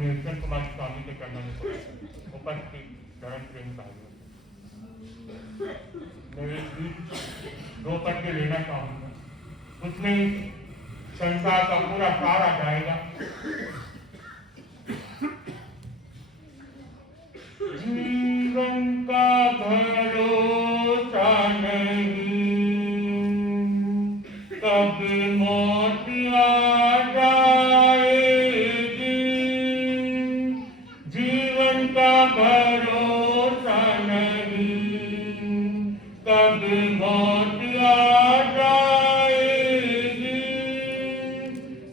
अपने कृष्ण कुमार स्वामी के चरणों में उपस्थित धर्म प्रेम भाइयों, मैं एक गीत दो पद्य लेना चाहूंगा, उसमें संसार का पूरा सार आ जाएगा। जीवन का भरोसा नहीं, कब मौत आ जाएगी। जीवन का भरोसा नहीं, कब मौत आ जाएगी।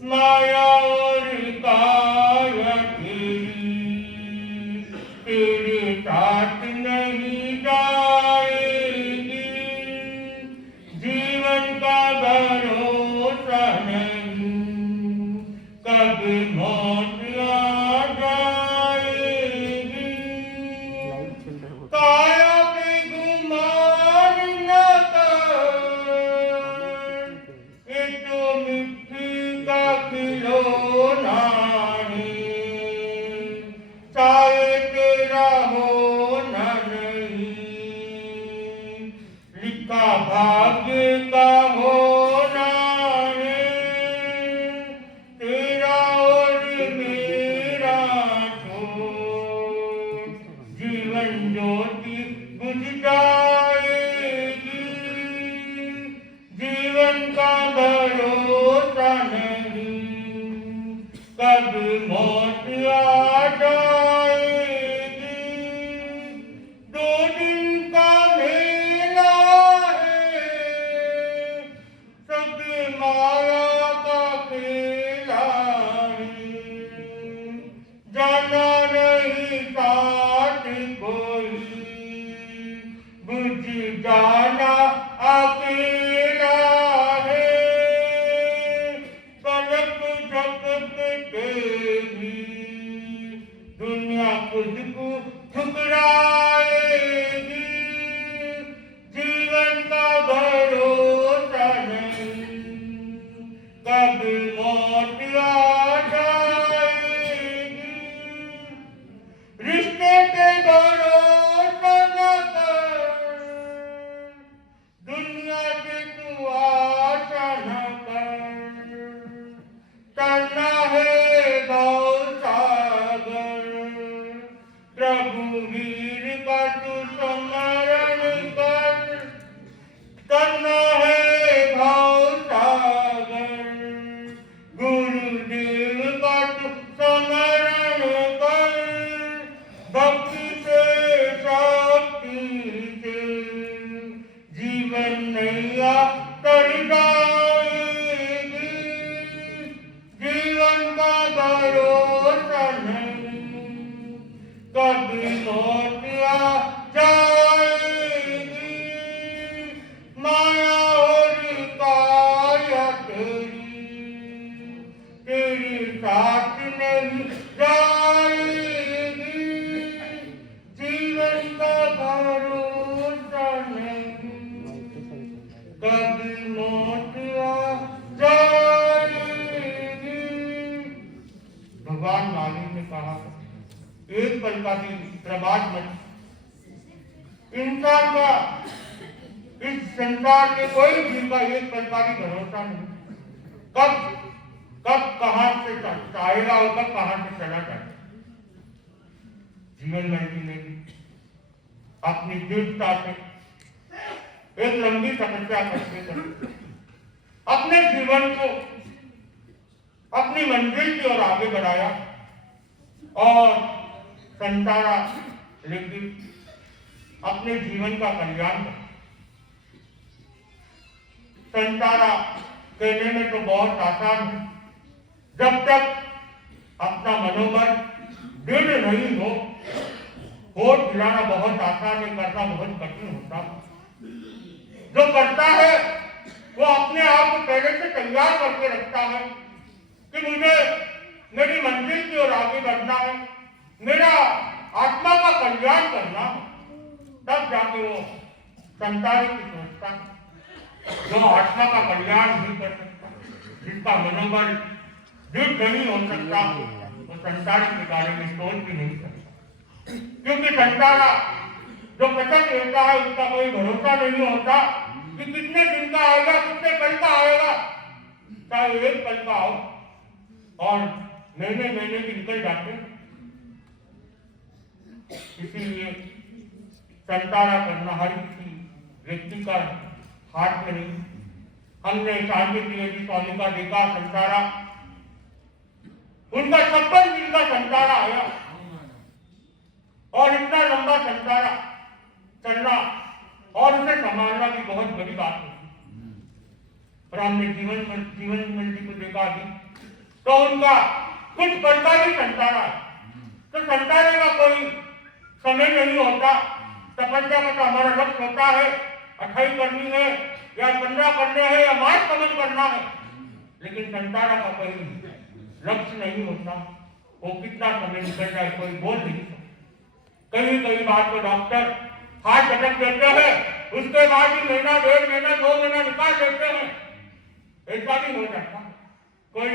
माया और काया तेरे साथ नहीं जाएगी। जीवन का भरोसा नहीं, कब मौत आ जाएगी। काया पे गुमान न कर, ये तो मिट्टी का खिलौना है। चाहे तेरा हो न नहीं, लिखा भाग्य का होना है। तेरा और मेरा तो जीवन ज्योति बुझ जाएगी। जीवन का भरोसा नहीं, कब मौत आ जाएगी। दो दिन का मेला है, सब माया का खेला है। जाना नहीं साथ कोई, बुझ जाना अकेला है। पलक झपकते ही दुनिया खुद को ठुकराएगी। जीवन का भरोसा नहीं, कब मौत आ जाएगी। रिश्ते पे भरोसा न कर, दुनिया से तू आशा न कर। करना है गौ सागर, प्रभु वीर का तू स्मरण कर। करना है गौ सागर, गुरुदेव का तू स्मरण कर। भक्ति से शक्ति से जीवन नैया तर जाएगी। जीवन का भरोसा नहीं, कब मौत आ जाएगी। माया और काया तेरे साथ नहीं जाएगी। जीवन का भरोसा नहीं, कब मौत आ जाएगी। भगवान माली ने कहा, एक पल का भी प्रमाद मत। इंसान का इस संसार में कोई जीव का एक पल का भी भरोसा नहीं, कब कब कहां से आएगा और कब कहां से चला जाएगा। जीवन में भी अपनी दृढ़ता से एक लंबी तपस्या करते अपने जीवन को अपनी मंजिल की ओर आगे बढ़ाया और संतारा, लेकिन अपने जीवन का कल्याण कर। संतारा कहने में तो बहुत आसान है, जब तक अपना मनोबल दृढ़ नहीं हो, वोट दिलाना बहुत आसान है, करना बहुत कठिन होता है। जो करता है वो अपने आप को पहले से तैयार करके रखता है कि मुझे मेरी मंजिल की ओर आगे बढ़ना है, मेरा आत्मा का कल्याण करना है, तब जाके वो संतारी की सोचता है। जो आत्मा का कल्याण नहीं कर सकता, जिसका मनोबल दृढ़ नहीं हो सकता, वो संतारा के बारे में सोच भी नहीं सकता, क्योंकि संतारा जो कसम लेता है उसका कोई भरोसा नहीं होता कि कितने दिन का आएगा, कितने पल का आएगा। चाहे एक पल का हो और महीने महीने भी निकल जाते हैं। इसीलिए संतारा करना हर किसी व्यक्ति का हाथ में नहीं। हमने शांति त्रिवेदी स्वामी का देखा संतारा, उनका 56 दिन का संतारा आया और इतना लंबा संतारा चलना और उसे संभालना भी बहुत बड़ी बात है। और हमने जीवन मंडी को देखा भी तो उनका कुछ पल का भी संतारा है। तो संतारे का कोई समय नहीं होता। तपस्या का तो हमारा लक्ष्य होता है, 28 करनी है या 15 करने हैं या मार्च कमन करना है, लेकिन संतारा का कोई लक्ष्य नहीं होता। वो कितना समय निकल जाए कोई बोल नहीं सकता। कई बार तो डॉक्टर हाथ झटक देते हैं, उसके बाद भी महीना, 1.5 महीना, 2 महीना निकाल देते हैं। ऐसा भी हो जाता। कोई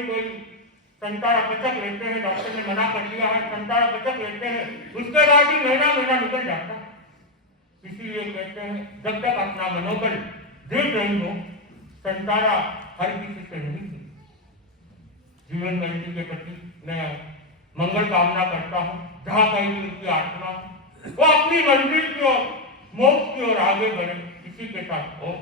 संतारा बचक लेते हैं, डॉक्टर ने मना कर दिया है, संतारा बचक लेते हैं, उसके बाद भी महीना निकल जाता। इसीलिए कहते हैं जब तक अपना मनोबल दृढ़ नहीं हो, संतारा हर किसी से नहीं। जीवन मंडी के प्रति मैं मंगल कामना करता हूँ। जहाँ कहीं भी उनकी आत्मा वो अपनी मंजिल की ओर, मोक्ष की ओर आगे बढ़े। इसी के साथ ओम।